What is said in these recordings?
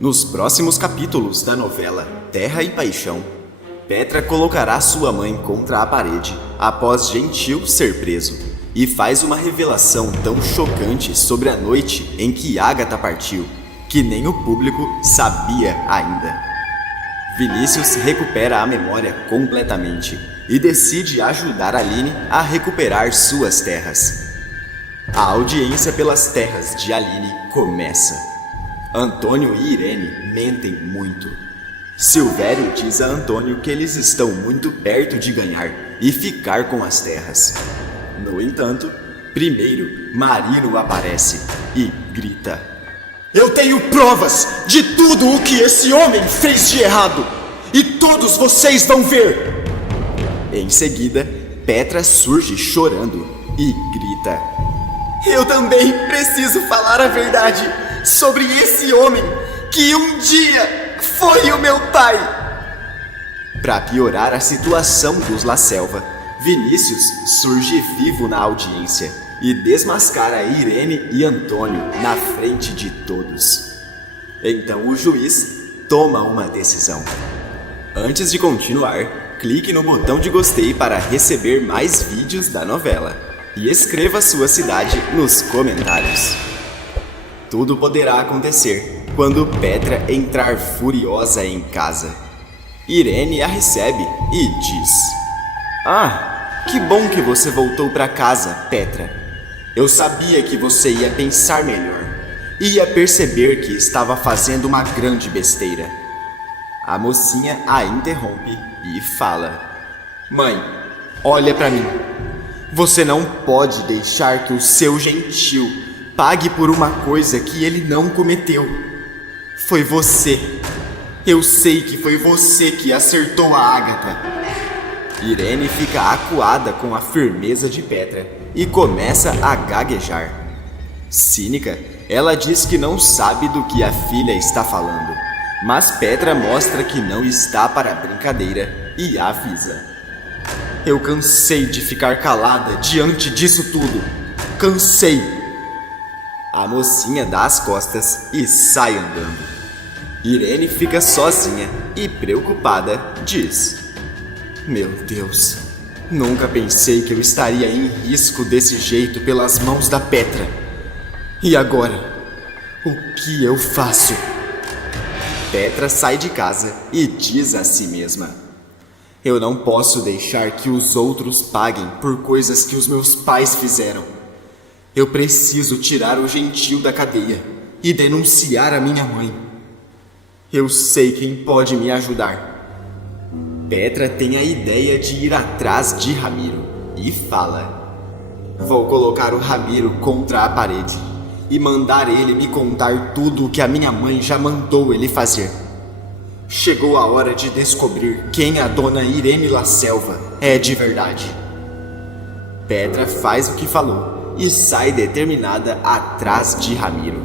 Nos próximos capítulos da novela Terra e Paixão, Petra colocará sua mãe contra a parede após Gentil ser preso e faz uma revelação tão chocante sobre a noite em que Ágata partiu que nem o público sabia ainda. Vinícius recupera a memória completamente e decide ajudar Aline a recuperar suas terras. A audiência pelas terras de Aline começa. Antônio e Irene mentem muito. Silvério diz a Antônio que eles estão muito perto de ganhar e ficar com as terras. No entanto, primeiro Marino aparece e grita: "Eu tenho provas de tudo o que esse homem fez de errado, e todos vocês vão ver!" Em seguida, Petra surge chorando e grita: "Eu também preciso falar a verdade sobre esse homem que um dia foi o meu pai!" Para piorar a situação dos La Selva, Vinícius surge vivo na audiência e desmascara Irene e Antônio na frente de todos. Então o juiz toma uma decisão. Antes de continuar, clique no botão de gostei para receber mais vídeos da novela e escreva sua cidade nos comentários. Tudo poderá acontecer quando Petra entrar furiosa em casa. Irene a recebe e diz: "Ah, que bom que você voltou para casa, Petra. Eu sabia que você ia pensar melhor. Ia perceber que estava fazendo uma grande besteira." A mocinha a interrompe e fala: "Mãe, olha para mim. Você não pode deixar que o seu Gentil pague por uma coisa que ele não cometeu. Foi você. Eu sei que foi você que acertou a Ágata." Irene fica acuada com a firmeza de Petra e começa a gaguejar. Cínica, ela diz que não sabe do que a filha está falando, mas Petra mostra que não está para brincadeira e avisa: "Eu cansei de ficar calada diante disso tudo. Cansei." A mocinha dá as costas e sai andando. Irene fica sozinha e, preocupada, diz: "Meu Deus, nunca pensei que eu estaria em risco desse jeito pelas mãos da Petra. E agora, o que eu faço?" Petra sai de casa e diz a si mesma: "Eu não posso deixar que os outros paguem por coisas que os meus pais fizeram. Eu preciso tirar o Gentil da cadeia e denunciar a minha mãe. Eu sei quem pode me ajudar." Petra tem a ideia de ir atrás de Ramiro e fala: "Vou colocar o Ramiro contra a parede e mandar ele me contar tudo o que a minha mãe já mandou ele fazer. Chegou a hora de descobrir quem a dona Irene La Selva é de verdade." Petra faz o que falou e sai determinada atrás de Ramiro.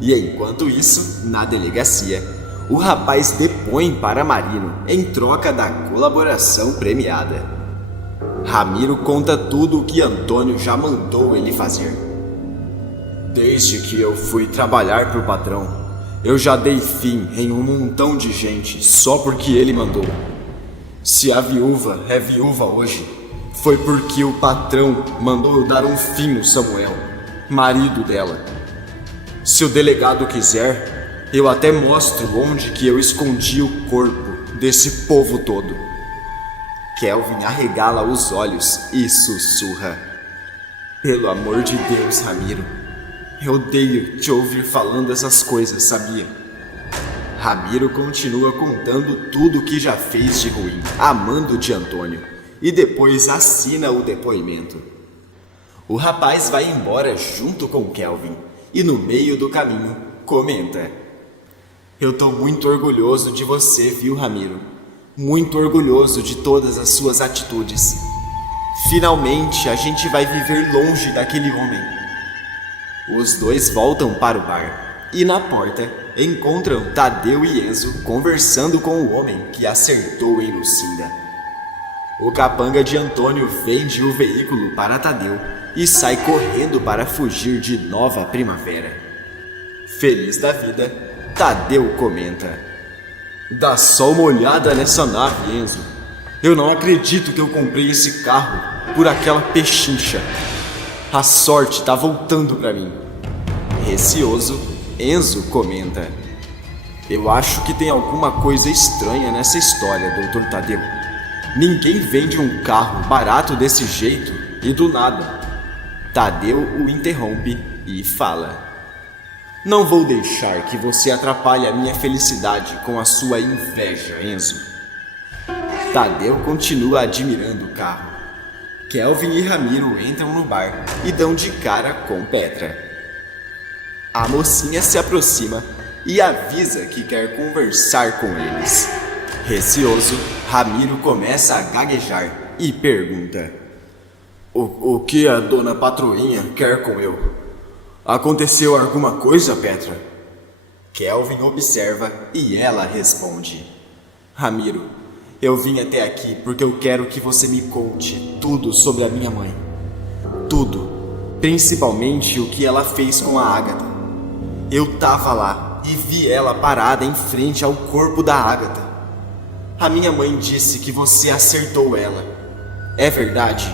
E enquanto isso, na delegacia, o rapaz depõe para Marino em troca da colaboração premiada. Ramiro conta tudo o que Antônio já mandou ele fazer. "Desde que eu fui trabalhar para o patrão, eu já dei fim em um montão de gente só porque ele mandou. Se a viúva é viúva hoje, foi porque o patrão mandou eu dar um fim no Samuel, marido dela. Se o delegado quiser, eu até mostro onde que eu escondi o corpo desse povo todo." Kelvin arregala os olhos e sussurra: "Pelo amor de Deus, Ramiro, eu odeio te ouvir falando essas coisas, sabia?" Ramiro continua contando tudo o que já fez de ruim, amando de Antônio, e depois assina o depoimento. O rapaz vai embora junto com Kelvin e no meio do caminho comenta: "Eu tô muito orgulhoso de você, viu, Ramiro? Muito orgulhoso de todas as suas atitudes. Finalmente a gente vai viver longe daquele homem." Os dois voltam para o bar e na porta encontram Tadeu e Enzo conversando com o homem que acertou em Lucinda. O capanga de Antônio vende o veículo para Tadeu e sai correndo para fugir de Nova Primavera. Feliz da vida, Tadeu comenta: dá só uma olhada nessa nave, Enzo. Eu não acredito que eu comprei esse carro por aquela pechincha. A sorte tá voltando pra mim. Receoso, Enzo comenta: eu acho que tem alguma coisa estranha nessa história, Dr. Tadeu. Ninguém vende um carro barato desse jeito e do nada. Tadeu o interrompe e fala: não vou deixar que você atrapalhe a minha felicidade com a sua inveja, Enzo. Tadeu continua admirando o carro. Kelvin e Ramiro entram no bar e dão de cara com Petra. A mocinha se aproxima e avisa que quer conversar com eles. Receoso, Ramiro começa a gaguejar e pergunta: o que a dona Patroinha quer com eu? Aconteceu alguma coisa, Petra? Kelvin observa e ela responde: Ramiro, eu vim até aqui porque eu quero que você me conte tudo sobre a minha mãe. Tudo, principalmente o que ela fez com a Ágata. Eu tava lá e vi ela parada em frente ao corpo da Ágata. A minha mãe disse que você acertou ela. É verdade?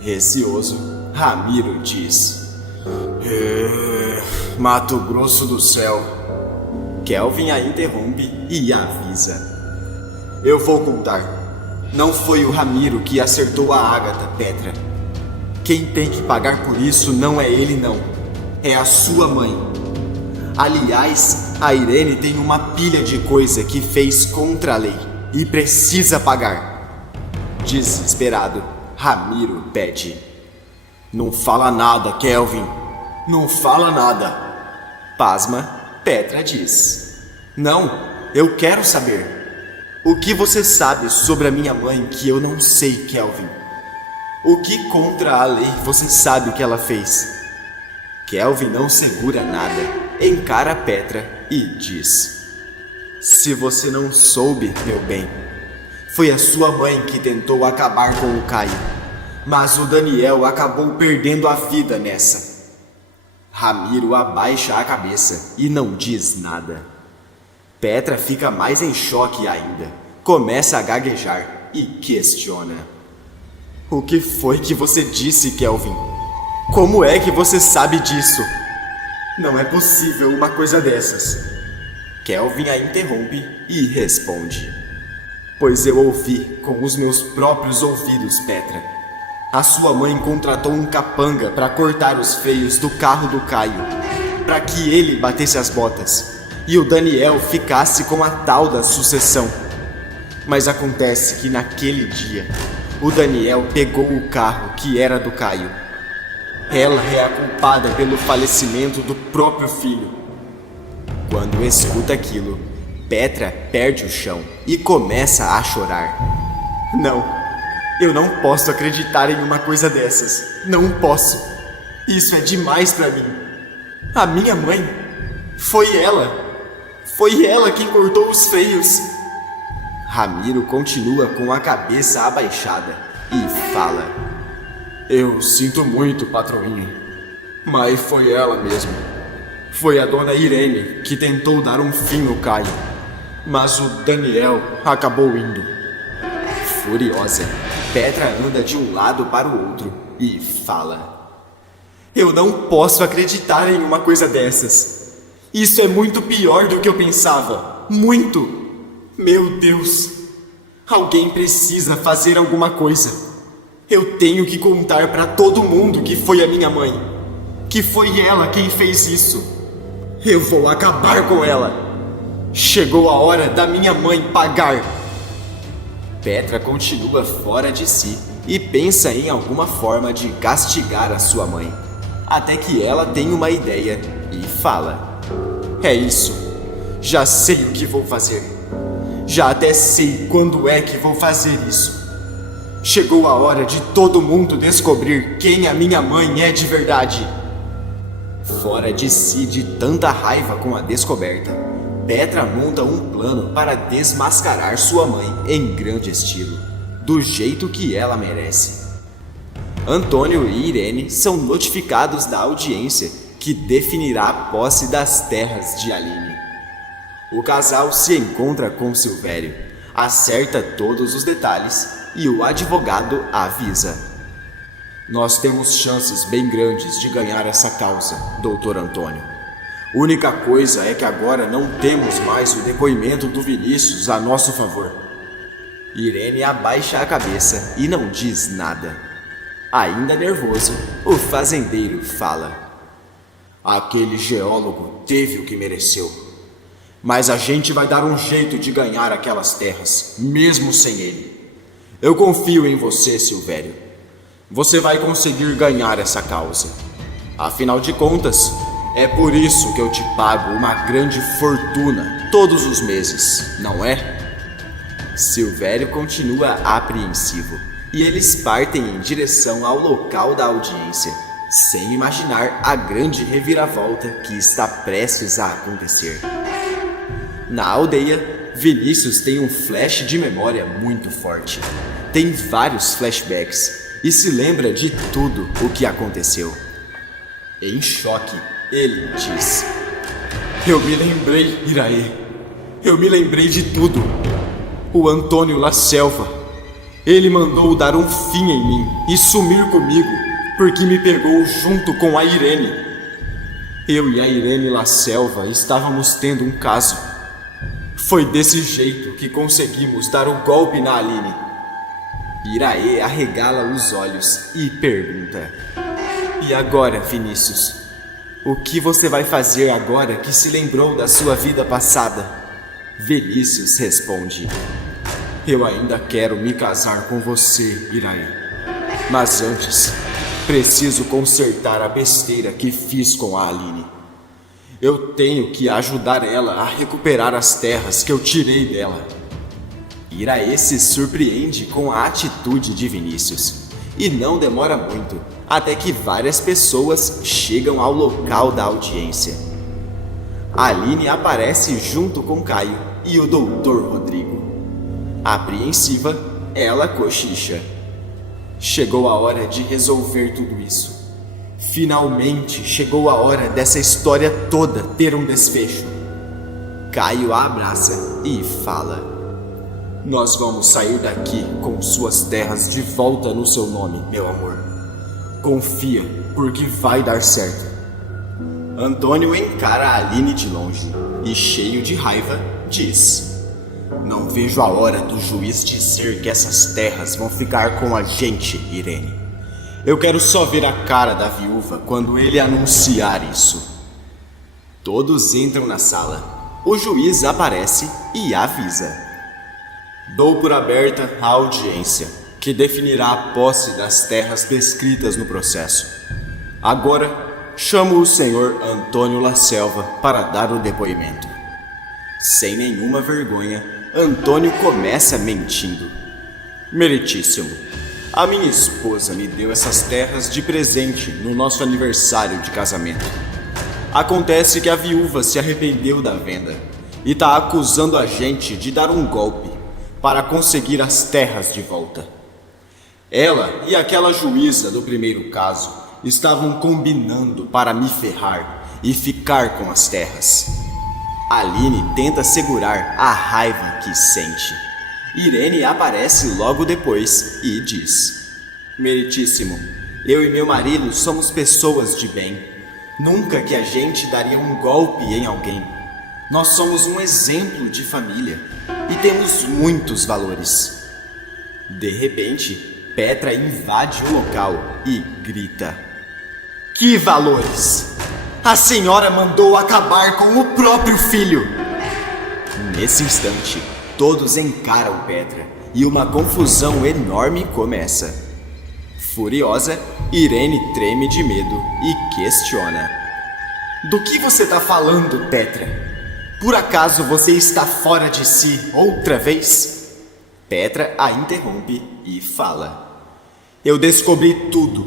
Receoso, Ramiro diz: Mato Grosso do céu. Kelvin a interrompe e avisa: eu vou contar. Não foi o Ramiro que acertou a Ágata, Petra. Quem tem que pagar por isso não é ele não. É a sua mãe. Aliás, a Irene tem uma pilha de coisa que fez contra a lei e precisa pagar. Desesperado, Ramiro pede: não fala nada, Kelvin. Não fala nada. Pasma, Petra diz: não, eu quero saber. O que você sabe sobre a minha mãe que eu não sei, Kelvin? O que contra a lei você sabe que ela fez? Kelvin não segura nada, encara Petra e diz: se você não soube, meu bem, foi a sua mãe que tentou acabar com o Caio, mas o Daniel acabou perdendo a vida nessa. Ramiro abaixa a cabeça e não diz nada. Petra fica mais em choque ainda, começa a gaguejar e questiona: o que foi que você disse, Kelvin? Como é que você sabe disso? Não é possível uma coisa dessas. Kelvin a interrompe e responde: pois eu ouvi com os meus próprios ouvidos, Petra. A sua mãe contratou um capanga para cortar os freios do carro do Caio, para que ele batesse as botas e o Daniel ficasse com a tal da sucessão. Mas acontece que naquele dia, o Daniel pegou o carro que era do Caio. Ela é a culpada pelo falecimento do próprio filho. Quando escuta aquilo, Petra perde o chão e começa a chorar. Não, eu não posso acreditar em uma coisa dessas. Não posso. Isso é demais pra mim. A minha mãe, foi ela. Foi ela quem cortou os freios. Ramiro continua com a cabeça abaixada e fala: eu sinto muito, patroinha, mas foi ela mesmo. Foi a dona Irene que tentou dar um fim no Caio, mas o Daniel acabou indo. Furiosa, Petra anda de um lado para o outro e fala: eu não posso acreditar em uma coisa dessas. Isso é muito pior do que eu pensava. Muito! Meu Deus! Alguém precisa fazer alguma coisa. Eu tenho que contar para todo mundo que foi a minha mãe. Que foi ela quem fez isso. Eu vou acabar com ela. Chegou a hora da minha mãe pagar. Petra continua fora de si e pensa em alguma forma de castigar a sua mãe. Até que ela tem uma ideia e fala: é isso. Já sei o que vou fazer. Já até sei quando é que vou fazer isso. Chegou a hora de todo mundo descobrir quem a minha mãe é de verdade. Fora de si de tanta raiva com a descoberta, Petra monta um plano para desmascarar sua mãe em grande estilo, do jeito que ela merece. Antônio e Irene são notificados da audiência que definirá a posse das terras de Aline. O casal se encontra com Silvério, acerta todos os detalhes e o advogado avisa. Nós temos chances bem grandes de ganhar essa causa, Dr. Antônio. Única coisa é que agora não temos mais o depoimento do Vinícius a nosso favor. Irene abaixa a cabeça e não diz nada. Ainda nervoso, o fazendeiro fala. Aquele geólogo teve o que mereceu. Mas a gente vai dar um jeito de ganhar aquelas terras, mesmo sem ele. Eu confio em você, Silvério. Você vai conseguir ganhar essa causa. Afinal de contas, é por isso que eu te pago uma grande fortuna todos os meses, não é? Silvério continua apreensivo e eles partem em direção ao local da audiência, sem imaginar a grande reviravolta que está prestes a acontecer. Na aldeia, Vinícius tem um flash de memória muito forte. Tem vários flashbacks e se lembra de tudo o que aconteceu. Em choque, ele diz: Eu me lembrei, Iraê. Eu me lembrei de tudo. O Antônio La Selva. Ele mandou dar um fim em mim e sumir comigo, porque me pegou junto com a Irene. Eu e a Irene La Selva estávamos tendo um caso. Foi desse jeito que conseguimos dar o golpe na Aline. Iraê arregala os olhos e pergunta: E agora, Vinícius? O que você vai fazer agora que se lembrou da sua vida passada? Vinícius responde: Eu ainda quero me casar com você, Iraê. Mas antes, preciso consertar a besteira que fiz com a Aline. Eu tenho que ajudar ela a recuperar as terras que eu tirei dela. Iraê se surpreende com a atitude de Vinícius. E não demora muito, até que várias pessoas chegam ao local da audiência. Aline aparece junto com Caio e o Dr. Rodrigo. Apreensiva, ela cochicha. Chegou a hora de resolver tudo isso. Finalmente chegou a hora dessa história toda ter um desfecho. Caio a abraça e fala: Nós vamos sair daqui com suas terras de volta no seu nome, meu amor. Confia, porque vai dar certo. Antônio encara a Aline de longe e, cheio de raiva, diz: Não vejo a hora do juiz dizer que essas terras vão ficar com a gente, Irene. Eu quero só ver a cara da viúva quando ele anunciar isso. Todos entram na sala. O juiz aparece e avisa: Dou por aberta a audiência, que definirá a posse das terras descritas no processo. Agora, chamo o senhor Antônio La Selva para dar o depoimento. Sem nenhuma vergonha, Antônio começa mentindo. Meritíssimo, a minha esposa me deu essas terras de presente no nosso aniversário de casamento. Acontece que a viúva se arrependeu da venda e está acusando a gente de dar um golpe para conseguir as terras de volta. Ela e aquela juíza do primeiro caso estavam combinando para me ferrar e ficar com as terras. Aline tenta segurar a raiva que sente. Irene aparece logo depois e diz: Meritíssimo, eu e meu marido somos pessoas de bem. Nunca que a gente daria um golpe em alguém. Nós somos um exemplo de família e temos muitos valores. De repente, Petra invade o local e grita: Que valores? A senhora mandou acabar com o próprio filho! Nesse instante, todos encaram Petra e uma confusão enorme começa. Furiosa, Irene treme de medo e questiona: Do que você está falando, Petra? Por acaso você está fora de si outra vez? Petra a interrompe e fala: Eu descobri tudo.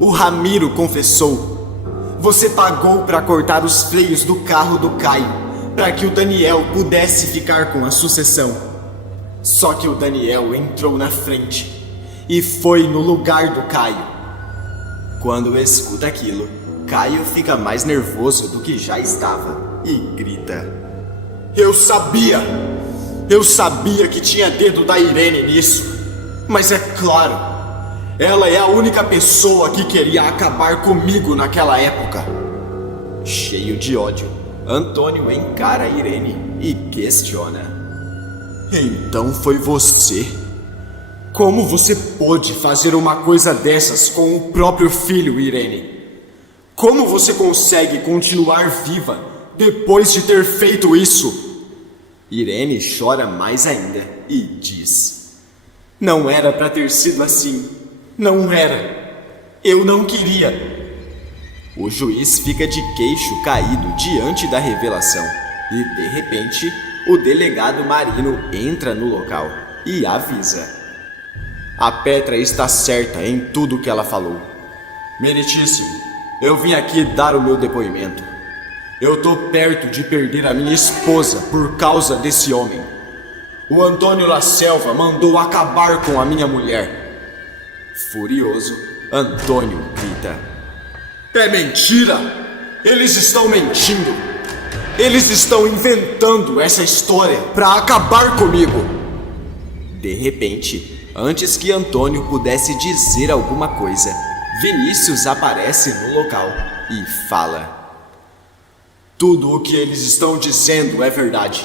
O Ramiro confessou. Você pagou para cortar os freios do carro do Caio, para que o Daniel pudesse ficar com a sucessão. Só que o Daniel entrou na frente e foi no lugar do Caio. Quando escuta aquilo, Caio fica mais nervoso do que já estava e grita: Eu sabia! Eu sabia que tinha dedo da Irene nisso. Mas é claro, ela é a única pessoa que queria acabar comigo naquela época. Cheio de ódio, Antônio encara Irene e questiona. Então foi você? Como você pôde fazer uma coisa dessas com o próprio filho, Irene? Como você consegue continuar viva depois de ter feito isso? Irene chora mais ainda e diz: não era para ter sido assim. Não era. Eu não queria. O juiz fica de queixo caído diante da revelação e, de repente, o delegado Marino entra no local e avisa: a Petra está certa em tudo que ela falou. Meritíssimo, eu vim aqui dar o meu depoimento. Eu tô perto de perder a minha esposa por causa desse homem. O Antônio La Selva mandou acabar com a minha mulher. Furioso, Antônio grita: é mentira! Eles estão mentindo! Eles estão inventando essa história para acabar comigo! De repente, antes que Antônio pudesse dizer alguma coisa, Vinícius aparece no local e fala: tudo o que eles estão dizendo é verdade.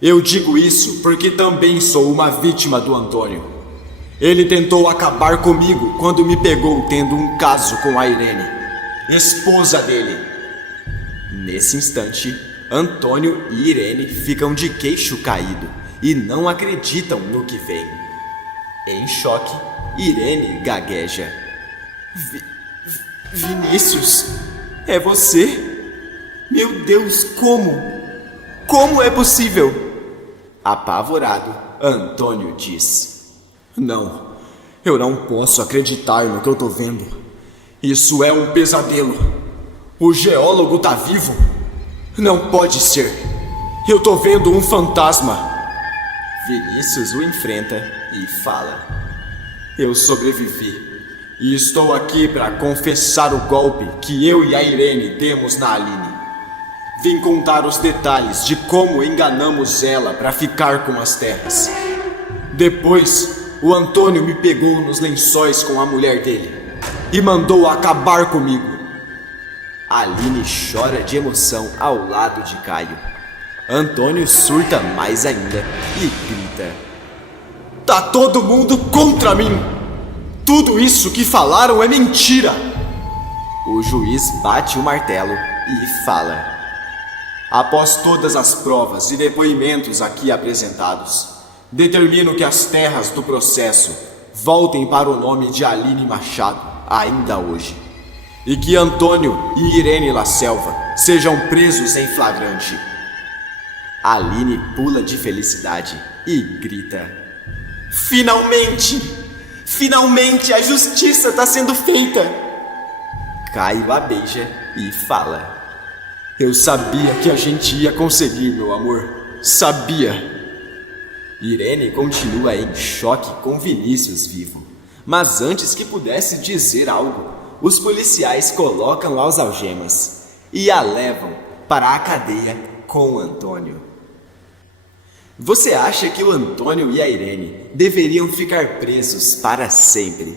Eu digo isso porque também sou uma vítima do Antônio. Ele tentou acabar comigo quando me pegou tendo um caso com a Irene, esposa dele. Nesse instante, Antônio e Irene ficam de queixo caído e não acreditam no que vem. Em choque, Irene gagueja: Vinícius, é você? Meu Deus, como? Como é possível? Apavorado, Antônio diz: não, eu não posso acreditar no que eu tô vendo. Isso é um pesadelo. O geólogo tá vivo? Não pode ser. Eu tô vendo um fantasma. Vinícius o enfrenta e fala: eu sobrevivi e estou aqui para confessar o golpe que eu e a Irene demos na Aline. Vim contar os detalhes de como enganamos ela para ficar com as terras. Depois, o Antônio me pegou nos lençóis com a mulher dele e mandou acabar comigo. Aline chora de emoção ao lado de Caio. Antônio surta mais ainda e grita: tá todo mundo contra mim! Tudo isso que falaram é mentira! O juiz bate o martelo e fala: após todas as provas e depoimentos aqui apresentados, determino que as terras do processo voltem para o nome de Aline Machado ainda hoje, e que Antônio e Irene La Selva sejam presos em flagrante. Aline pula de felicidade e grita: finalmente! Finalmente a justiça está sendo feita! Caio a beija e fala: eu sabia que a gente ia conseguir, meu amor. Sabia. Irene continua em choque com Vinícius vivo. Mas antes que pudesse dizer algo, os policiais colocam as algemas e a levam para a cadeia com Antônio. Você acha que o Antônio e a Irene deveriam ficar presos para sempre?